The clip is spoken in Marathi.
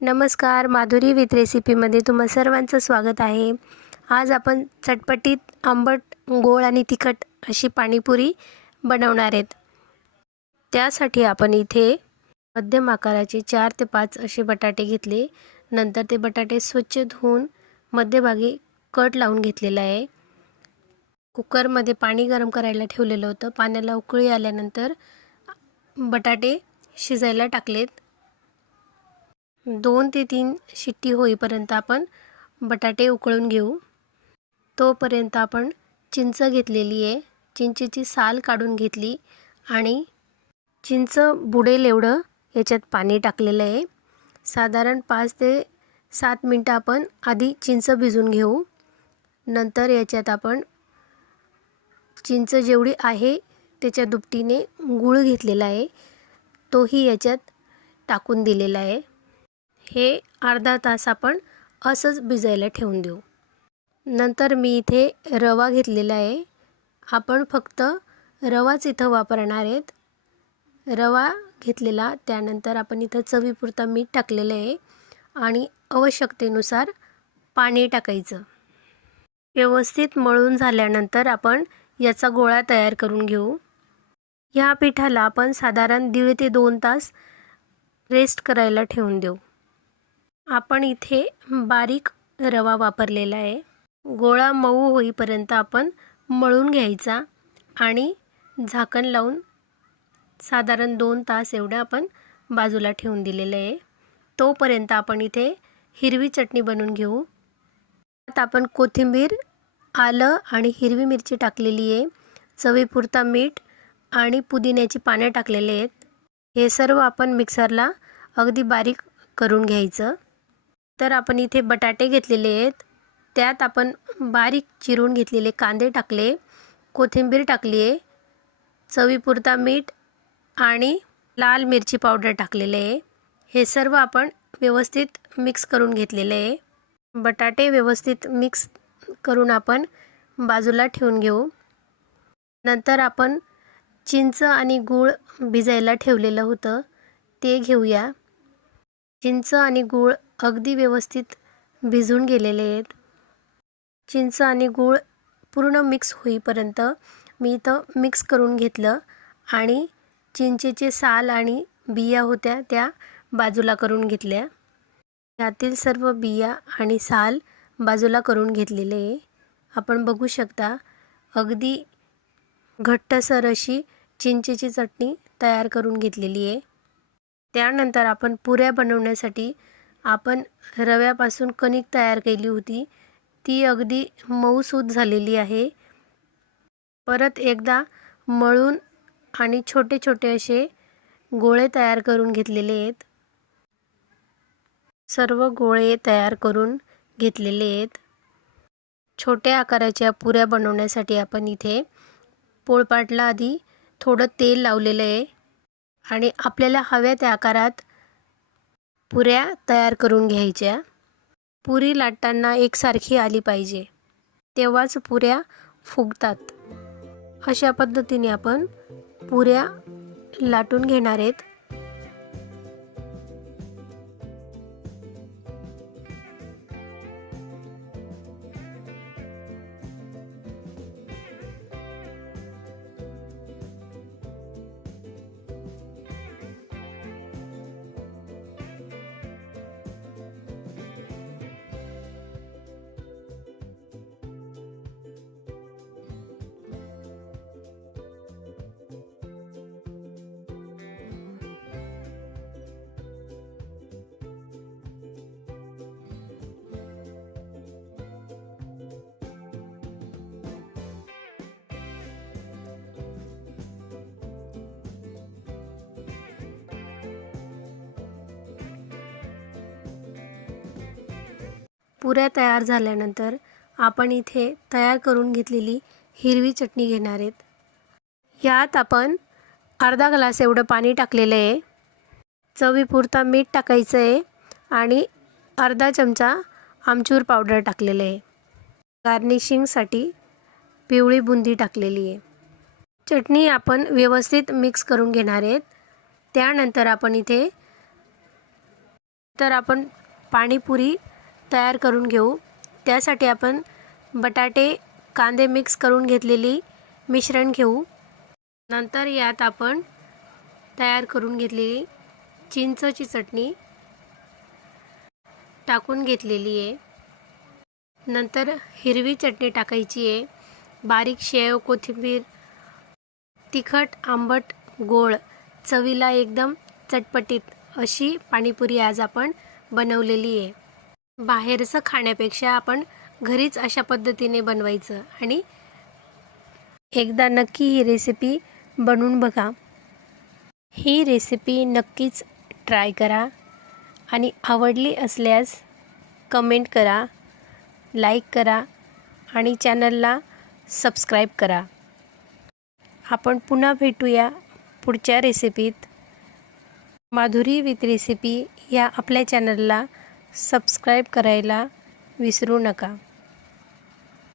नमस्कार, माधुरी विथ रेसिपीमध्ये तुम्हा सर्वांचं स्वागत आहे। आज आपण चटपटीत आंबट, गोड आणि तिखट अशी पाणीपुरी बनवणार आहेत। त्यासाठी आपण इथे मध्यम आकाराचे 4 ते 5 असे बटाटे घेतले। नंतर ते बटाटे स्वच्छ धुवून मध्यभागी कट लावून घेतलेला आहे। कुकरमध्ये पाणी गरम करायला ठेवलेलं होतं। पाण्याला उकळी आल्यानंतर बटाटे शिजायला टाकलेत। 2 ते 3 शिट्टी होईपर्यंत आपण बटाटे उकळून घेऊ। तोपर्यंत आपण चिंच घेतलेली आहे। चिंचेची साल काढून घेतली आणि चिंच बुडेल एवढं याच्यात पाणी टाकलेलं आहे। साधारण 5 ते 7 मिनिटं आपण आधी चिंच भिजवून घेऊ। नंतर याच्यात आपण चिंच जेवढी आहे त्याच्या दुपटीने गूळ घेतलेला आहे, तोही याच्यात टाकून दिलेला आहे। हे अर्धा तास आपण असंच भिजायला ठेवून देऊ। नंतर मी इथे रवा घेतलेला आहे। आपण फक्त रवाच इथं वापरणार आहेत। रवा घेतलेला, त्यानंतर आपण इथं चवीपुरता मीठ टाकलेलं आहे आणि आवश्यकतेनुसार पाणी टाकायचं। व्यवस्थित मळून झाल्यानंतर आपण याचा गोळा तयार करून घेऊ। या पिठाला आपण साधारण 1.5 ते 2 तास रेस्ट करायला ठेवून देऊ। आपण इथे बारीक रवा वापरलेला आहे। गोळा मऊ होईपर्यंत आपण मळून घ्यायचा आणि झाकण लावून साधारण 2 तास एवढं आपण बाजूला ठेवून दिलेलं आहे। तोपर्यंत आपण इथे हिरवी चटणी बनवून घेऊ। आता आपण कोथिंबीर, आलं आणि हिरवी मिरची टाकलेली आहे। चवीपुरता मीठ आणि पुदिन्याची पाने टाकलेले आहेत। हे सर्व आपण मिक्सरला अगदी बारीक करून घ्यायचं। तर आपण इथे बटाटे घेतलेले आहेत, त्यात आपण बारीक चिरून घेतलेले कांदे टाकले, कोथिंबीर टाकली आहे, चवीपुरता मीठ आणि लाल मिरची पावडर टाकलेले आहे। हे सर्व आपण व्यवस्थित मिक्स करून घेतलेले आहे। बटाटे व्यवस्थित मिक्स करून आपण बाजूला ठेवून घेऊ। नंतर आपण चिंच आणि गूळ भिजायला ठेवलेलं होतं ते घेऊया। चिंच आणि गूळ अगदी व्यवस्थित भिजून गेलेले आहेत। चिंच आणि गूळ पूर्ण मिक्स होईपर्यंत मी इथं मिक्स करून घेतलं आणि चिंचेचे साल आणि बिया होत्या त्या बाजूला करून घेतल्या। यातील सर्व बिया आणि साल बाजूला करून घेतलेले आहे। आपण बघू शकता अगदी घट्टसर अशी चिंचेची चटणी तयार करून घेतलेली आहे। त्यानंतर आपण पुऱ्या बनवण्यासाठी आपण रव्यापासून कणिक तयार केली होती, ती अगदी मऊसूत झालेली आहे। परत एकदा मळून आणि छोटे छोटे असे गोळे तयार करून घेतलेले आहेत। सर्व गोळे तयार करून घेतलेले आहेत। छोट्या आकाराच्या पुऱ्या बनवण्यासाठी आपण इथे पोळपाटला आधी थोडं तेल लावलेलं आहे आणि आपल्याला हव्या त्या आकारात पुऱ्या तयार करून घ्यायच्या। पुरी लाटताना एकसारखी आली पाहिजे, तेव्हाच पुऱ्या फुगतात। अशा पद्धतीने आपण पुऱ्या लाटून घेणार आहेत। पुऱ्या तयार झाल्यानंतर आपण इथे तयार करून घेतलेली हिरवी चटणी घेणार आहेत। यात आपण अर्धा ग्लास एवढं पाणी टाकलेलं आहे। चवीपुरता मीठ टाकायचं आहे आणि अर्धा चमचा आमचूर पावडर टाकलेलं आहे। गार्निशिंगसाठी पिवळी बुंदी टाकलेली आहे। चटणी आपण व्यवस्थित मिक्स करून घेणार आहेत। त्यानंतर आपण इथे तर आपण पाणीपुरी तयार करून घेऊ। त्यासाठी आपण बटाटे कांदे मिक्स करून घेतलेली मिश्रण घेऊ। नंतर यात आपण तयार करून घेतलेली चिंचची चटणी टाकून घेतलेली आहे। नंतर हिरवी चटणी टाकायची आहे, बारीक शेव, कोथिंबीर, तिखट, आंबट, गोड, चवीला एकदम चटपटीत अशी पाणीपुरी आज आपण बनवलेली आहे। बाहेरचं खाण्यापेक्षा आपण घरीच अशा पद्धतीने बनवायचं आणि एकदा नक्की ही रेसिपी बनवून बघा। ही रेसिपी नक्कीच ट्राय करा आणि आवडली असल्यास कमेंट करा, लाईक करा आणि चॅनलला सबस्क्राईब करा। आपण पुन्हा भेटूया पुढच्या रेसिपीत। माधुरी विथ रेसिपी या आपल्या चॅनलला सबस्क्राईब करायला विसरू नका।